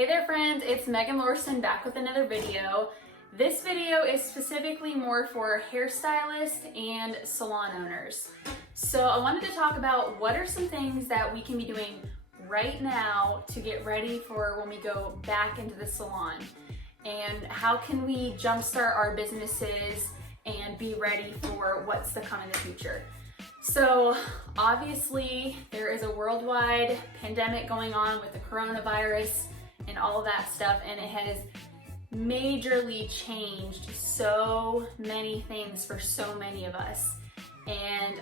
Hey there friends, it's Megan Lorson back with another video. This video is specifically more for hairstylists and salon owners. So I wanted to talk about what are some things that we can be doing right now to get ready for when we go back into the salon. And how can we jumpstart our businesses and be ready for what's to come in the future. So obviously there is a worldwide pandemic going on with the coronavirus and all of that stuff, and it has majorly changed so many things for so many of us. And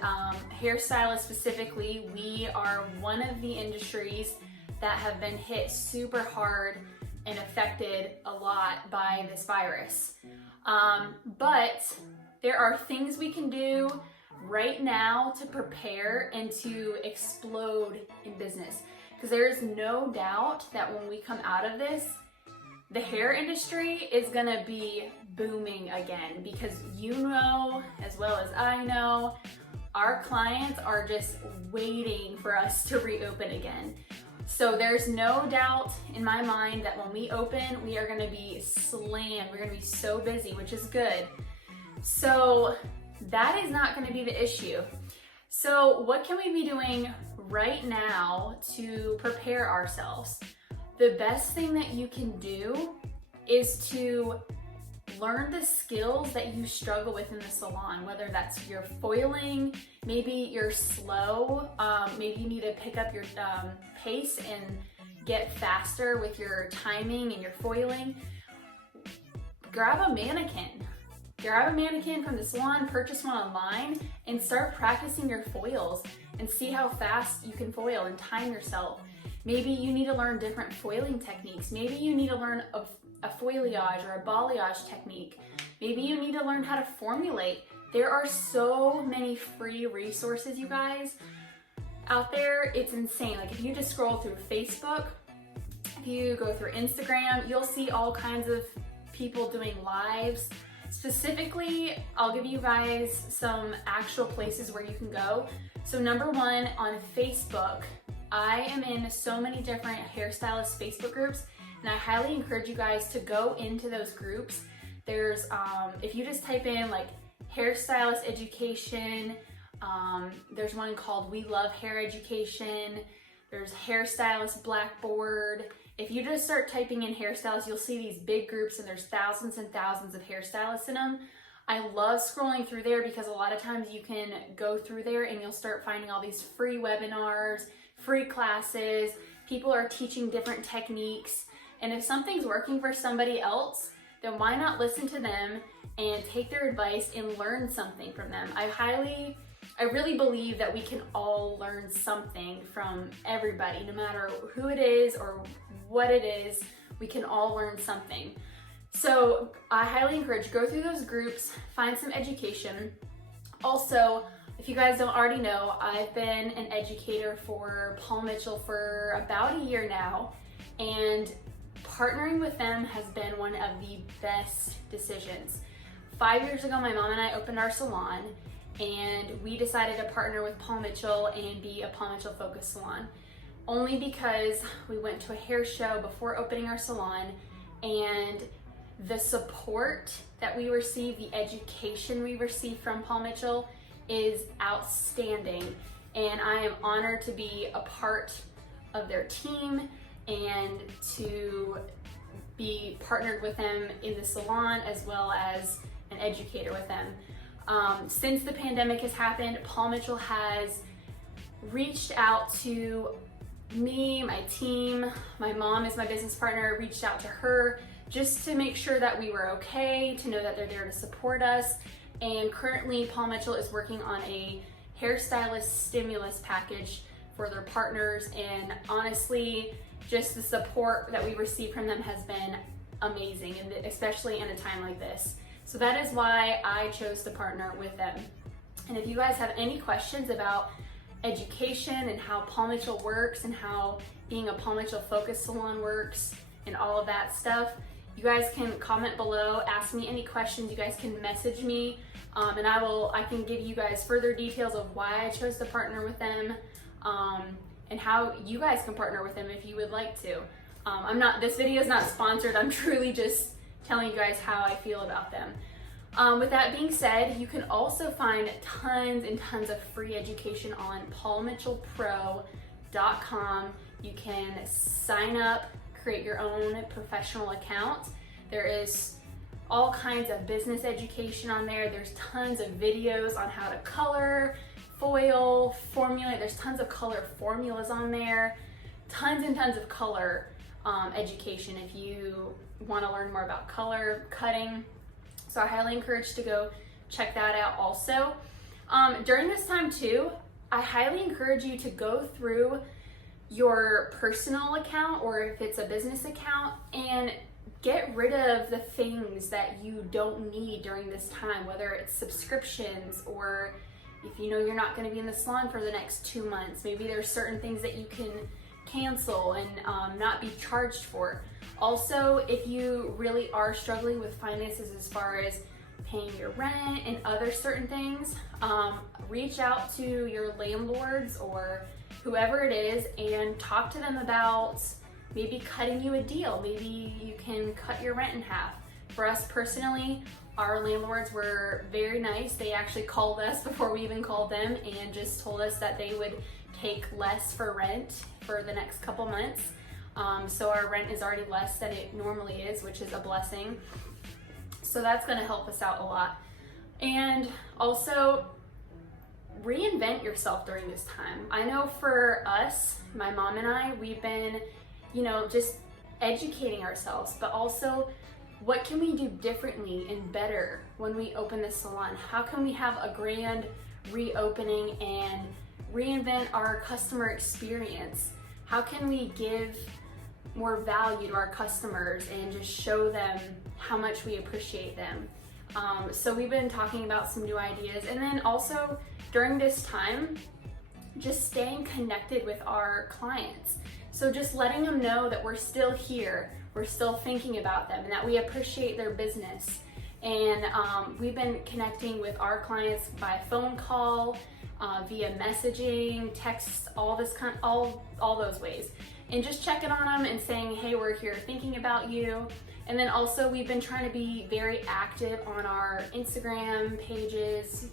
hairstylists specifically, we are one of the industries that have been hit super hard and affected a lot by this virus. But there are things we can do right now to prepare and to explode in business. Because there is no doubt that when we come out of this, the hair industry is gonna be booming again, because you know, as well as I know, our clients are just waiting for us to reopen again. So there's no doubt in my mind that when we open, we are gonna be slammed. We're gonna be so busy, which is good. So that is not gonna be the issue. So what can we be doing right now to prepare ourselves? The best thing that you can do is to learn the skills that you struggle with in the salon, whether that's your foiling, maybe you're slow, maybe you need to pick up your pace and get faster with your timing and your foiling. Grab a mannequin. Grab a mannequin from the salon, purchase one online, and start practicing your foils and see how fast you can foil and time yourself. Maybe you need to learn different foiling techniques. Maybe you need to learn a foliage or a balayage technique. Maybe you need to learn how to formulate. There are so many free resources, you guys, out there. It's insane. Like if you just scroll through Facebook, if you go through Instagram, you'll see all kinds of people doing lives. Specifically, I'll give you guys some actual places where you can go. So number one, on Facebook, I am in so many different hairstylist Facebook groups, and I highly encourage you guys to go into those groups. There's, if you just type in like hairstylist education, there's one called We Love Hair Education, there's Hairstylist Blackboard. If you just start typing in hairstylists, you'll see these big groups and there's thousands and thousands of hairstylists in them. I love scrolling through there because a lot of times you can go through there and you'll start finding all these free webinars, free classes. People are teaching different techniques. And if something's working for somebody else, then why not listen to them and take their advice and learn something from them? I really believe that we can all learn something from everybody, no matter who it is or what it is, we can all learn something. So I highly encourage, go through those groups, find some education. Also, if you guys don't already know, I've been an educator for Paul Mitchell for about a year now, and partnering with them has been one of the best decisions. 5 years ago, my mom and I opened our salon, and we decided to partner with Paul Mitchell and be a Paul Mitchell focused salon. Only because we went to a hair show before opening our salon, and the support that we received, the education we received from Paul Mitchell is outstanding. And I am honored to be a part of their team and to be partnered with them in the salon as well as an educator with them. Since the pandemic has happened, Paul Mitchell has reached out to me, my team, my mom is my business partner, reached out to her just to make sure that we were okay, to know that they're there to support us. And currently Paul Mitchell is working on a hairstylist stimulus package for their partners, and honestly, just the support that we receive from them has been amazing, and especially in a time like this. So that is why I chose to partner with them. And if you guys have any questions about education and how Paul Mitchell works and how being a Paul Mitchell focused salon works and all of that stuff, you guys can comment below, ask me any questions. You guys can message me, and I can give you guys further details of why I chose to partner with them, and how you guys can partner with them if you would like to. This video is not sponsored. I'm truly just telling you guys how I feel about them. With that being said, you can also find tons and tons of free education on paulmitchellpro.com. You can sign up, create your own professional account. There is all kinds of business education on there. There's tons of videos on how to color, foil, formulate. There's tons of color formulas on there. Tons and tons of color education if you want to learn more about color cutting. So I highly encourage to go check that out also. During this time too, I highly encourage you to go through your personal account, or if it's a business account, and get rid of the things that you don't need during this time, whether it's subscriptions, or if you know you're not going to be in the salon for the next 2 months, maybe there's certain things that you can cancel and not be charged for. Also, if you really are struggling with finances as far as paying your rent and other certain things, reach out to your landlords or whoever it is and talk to them about maybe cutting you a deal. Maybe you can cut your rent in half. For us personally, our landlords were very nice. They actually called us before we even called them and just told us that they would take less for rent for the next couple months. So our rent is already less than it normally is, which is a blessing. So that's gonna help us out a lot. And also, reinvent yourself during this time. I know for us, my mom and I, we've been, just educating ourselves, but also what can we do differently and better when we open the salon? How can we have a grand reopening and reinvent our customer experience? How can we give more value to our customers and just show them how much we appreciate them? So we've been talking about some new ideas, and then also during this time, just staying connected with our clients. So just letting them know that we're still here, we're still thinking about them, and that we appreciate their business. And we've been connecting with our clients by phone call, via messaging, texts, all those ways, and just checking on them and saying, hey, we're here thinking about you. And then also we've been trying to be very active on our Instagram pages,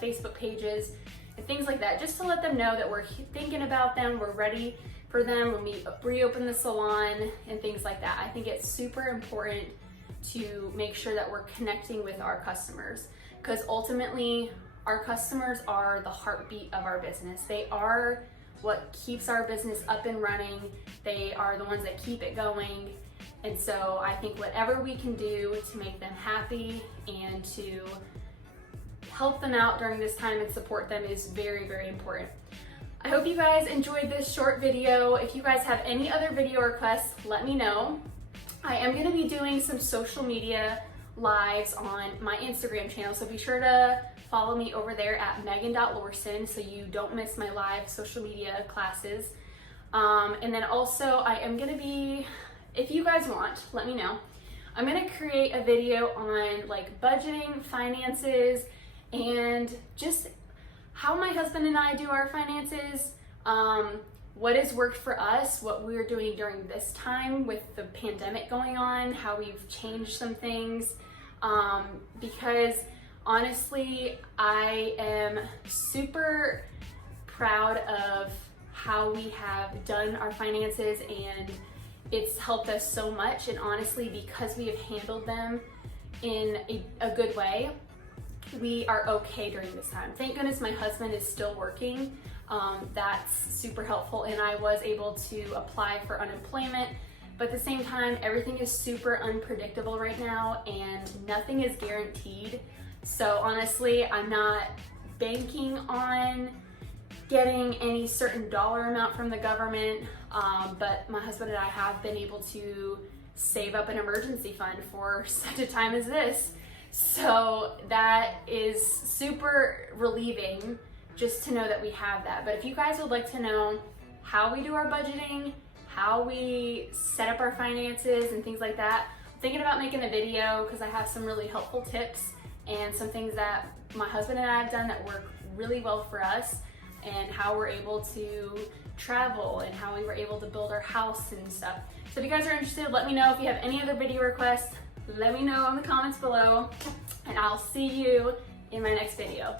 Facebook pages, and things like that, just to let them know that we're thinking about them, we're ready for them when we reopen the salon and things like that. I think it's super important to make sure that we're connecting with our customers, because ultimately our customers are the heartbeat of our business. They are what keeps our business up and running. They are the ones that keep it going. And so I think whatever we can do to make them happy and to help them out during this time and support them is very, very important. I hope you guys enjoyed this short video. If you guys have any other video requests, let me know. I am gonna be doing some social media lives on my Instagram channel, so be sure to follow me over there at megan.lorson so you don't miss my live social media classes. And then also I am gonna be, if you guys want, let me know. I'm gonna create a video on like budgeting, finances, and just how my husband and I do our finances, what has worked for us, what we're doing during this time with the pandemic going on, how we've changed some things, because honestly, I am super proud of how we have done our finances, and it's helped us so much. And honestly, because we have handled them in a good way, we are okay during this time. Thank goodness my husband is still working. That's super helpful, and I was able to apply for unemployment, but at the same time, everything is super unpredictable right now and nothing is guaranteed. So honestly, I'm not banking on getting any certain dollar amount from the government, but my husband and I have been able to save up an emergency fund for such a time as this. So that is super relieving just to know that we have that. But if you guys would like to know how we do our budgeting, how we set up our finances and things like that, I'm thinking about making a video because I have some really helpful tips and some things that my husband and I have done that work really well for us. and how we're able to travel and how we were able to build our house and stuff. So if you guys are interested, let me know. If you have any other video requests, let me know in the comments below, and I'll see you in my next video.